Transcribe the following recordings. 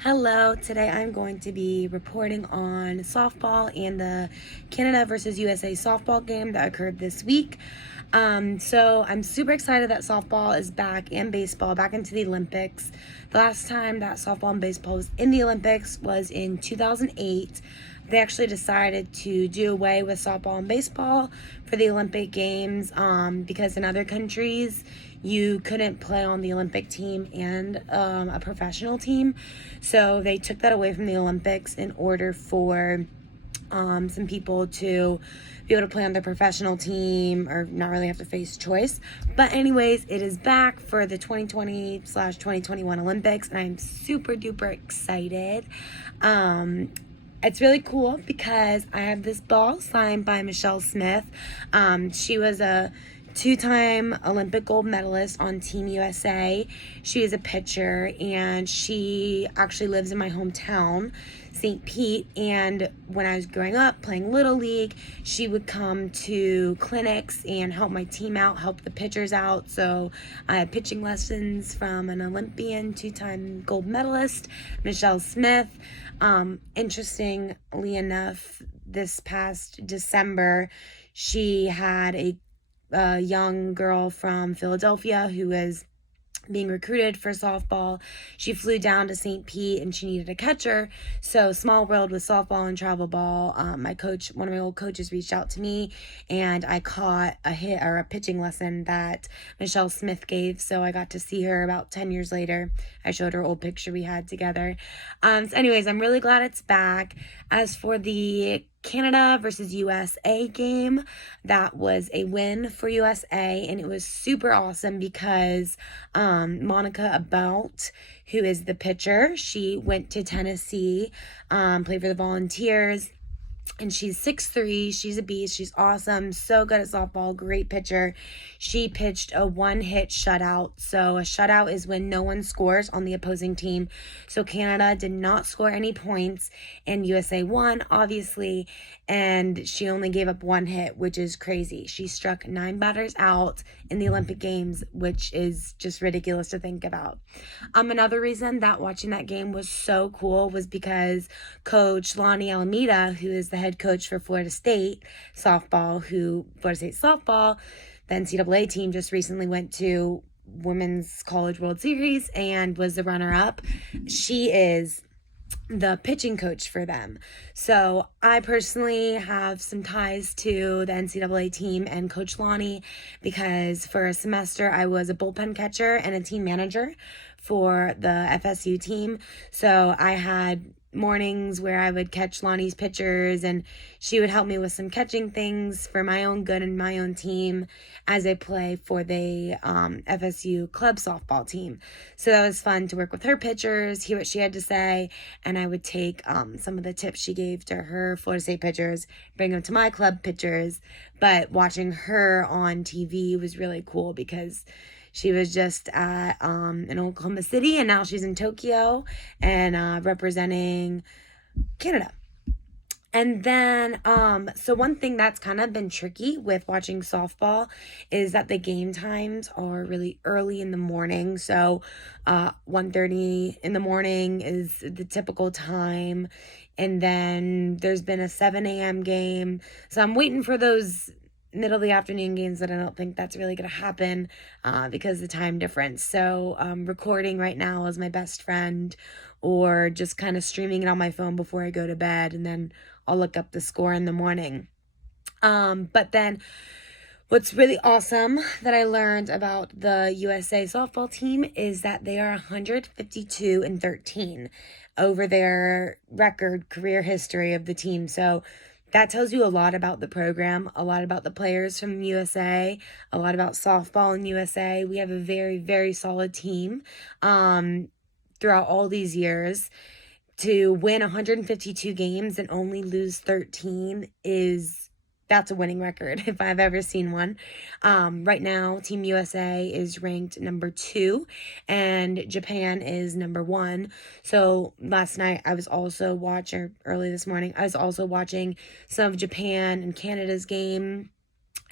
Hello, today I'm going to be reporting on softball and the Canada versus USA softball game that occurred this week. So I'm super excited that softball is back and baseball back into the Olympics. The last time that softball and baseball was in the Olympics was in 2008. They actually decided to do away with softball and baseball for the Olympic Games because in other countries you couldn't play on the Olympic team and a professional team. So they took that away from the Olympics in order for some people to be able to play on their professional team or not really have to face choice. But anyways, it is back for the 2020/2021 Olympics, and I'm super duper excited. It's really cool because I have this ball signed by Michelle Smith. She was a two-time Olympic gold medalist on Team USA. She is a pitcher, and she actually lives in my hometown, St. Pete. And when I was growing up playing Little League, she would come to clinics and help my team out, help the pitchers out. So I had pitching lessons from an Olympian, two-time gold medalist, Michelle Smith. Interestingly enough, this past December, she had a young girl from Philadelphia who was being recruited for softball. She flew down to St. Pete and she needed a catcher. So small world with softball and travel ball. My coach, one of my old coaches, reached out to me, and I caught a hit or a pitching lesson that Michelle Smith gave. So I got to see her about 10 years later. I showed her old picture we had together. So anyways, I'm really glad it's back. As for the Canada versus USA game, that was a win for USA, and it was super awesome because Monica About, who is the pitcher, she went to Tennessee, played for the Volunteers, and she's 6'3". She's a beast. She's awesome. So good at softball. Great pitcher. She pitched a one-hit shutout. So a shutout is when no one scores on the opposing team. So Canada did not score any points, and USA won, obviously. And she only gave up one hit, which is crazy. She struck 9 batters out in the Olympic Games, which is just ridiculous to think about. Another reason that watching that game was so cool was because Coach Lonnie Alameda, who is the head coach for Florida State softball, the NCAA team just recently went to Women's College World Series and was the runner-up. She is the pitching coach for them. So I personally have some ties to the NCAA team and Coach Lonnie because for a semester I was a bullpen catcher and a team manager for the FSU team. So I had mornings where I would catch Lonnie's pitchers, and she would help me with some catching things for my own good and my own team as I play for the FSU club softball team. So that was fun to work with her pitchers, hear what she had to say, and I would take some of the tips she gave to her Florida State pitchers, bring them to my club pitchers. But watching her on TV was really cool because she was just at in Oklahoma City, and now she's in Tokyo and representing Canada. And then, so one thing that's kind of been tricky with watching softball is that the game times are really early in the morning. So 1:30 in the morning is the typical time. And then there's been a 7 a.m. game. So I'm waiting for those middle of the afternoon games, that I don't think that's really going to happen because of the time difference. So recording right now is my best friend, or just kind of streaming it on my phone before I go to bed, and then I'll look up the score in the morning. But then what's really awesome that I learned about the USA softball team is that they are 152-13 over their record career history of the team. So that tells you a lot about the program, a lot about the players from USA, a lot about softball in USA. We have a very, very solid team throughout all these years. To win 152 games and only lose 13 that's a winning record if I've ever seen one. Right now, Team USA is ranked number 2 and Japan is number 1. So last night early this morning, I was also watching some of Japan and Canada's game,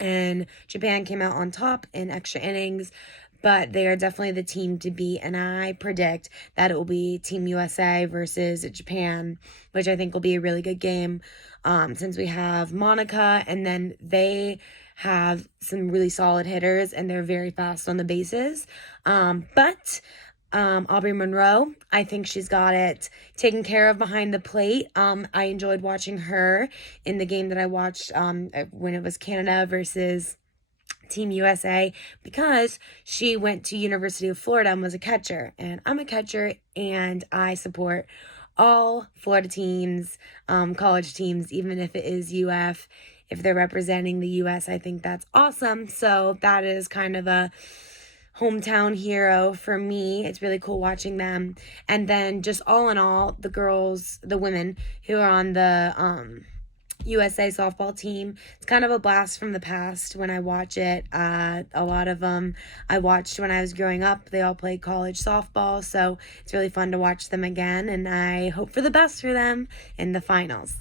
and Japan came out on top in extra innings. but they are definitely the team to beat, and I predict that it will be Team USA versus Japan, which I think will be a really good game, since we have Monica, and then they have some really solid hitters, and they're very fast on the bases. But Aubrey Monroe, I think she's got it taken care of behind the plate. I enjoyed watching her in the game that I watched when it was Canada versus Team USA, because she went to University of Florida and was a catcher, and I'm a catcher, and I support all Florida teams, college teams, even if it is UF. If they're representing the US, I think that's awesome. So that is kind of a hometown hero for me. It's really cool watching them. And then just all in all, the girls, the women who are on the USA softball team, it's kind of a blast from the past when I watch it. A lot of them I watched when I was growing up. They all played college softball, so it's really fun to watch them again, and I hope for the best for them in the finals.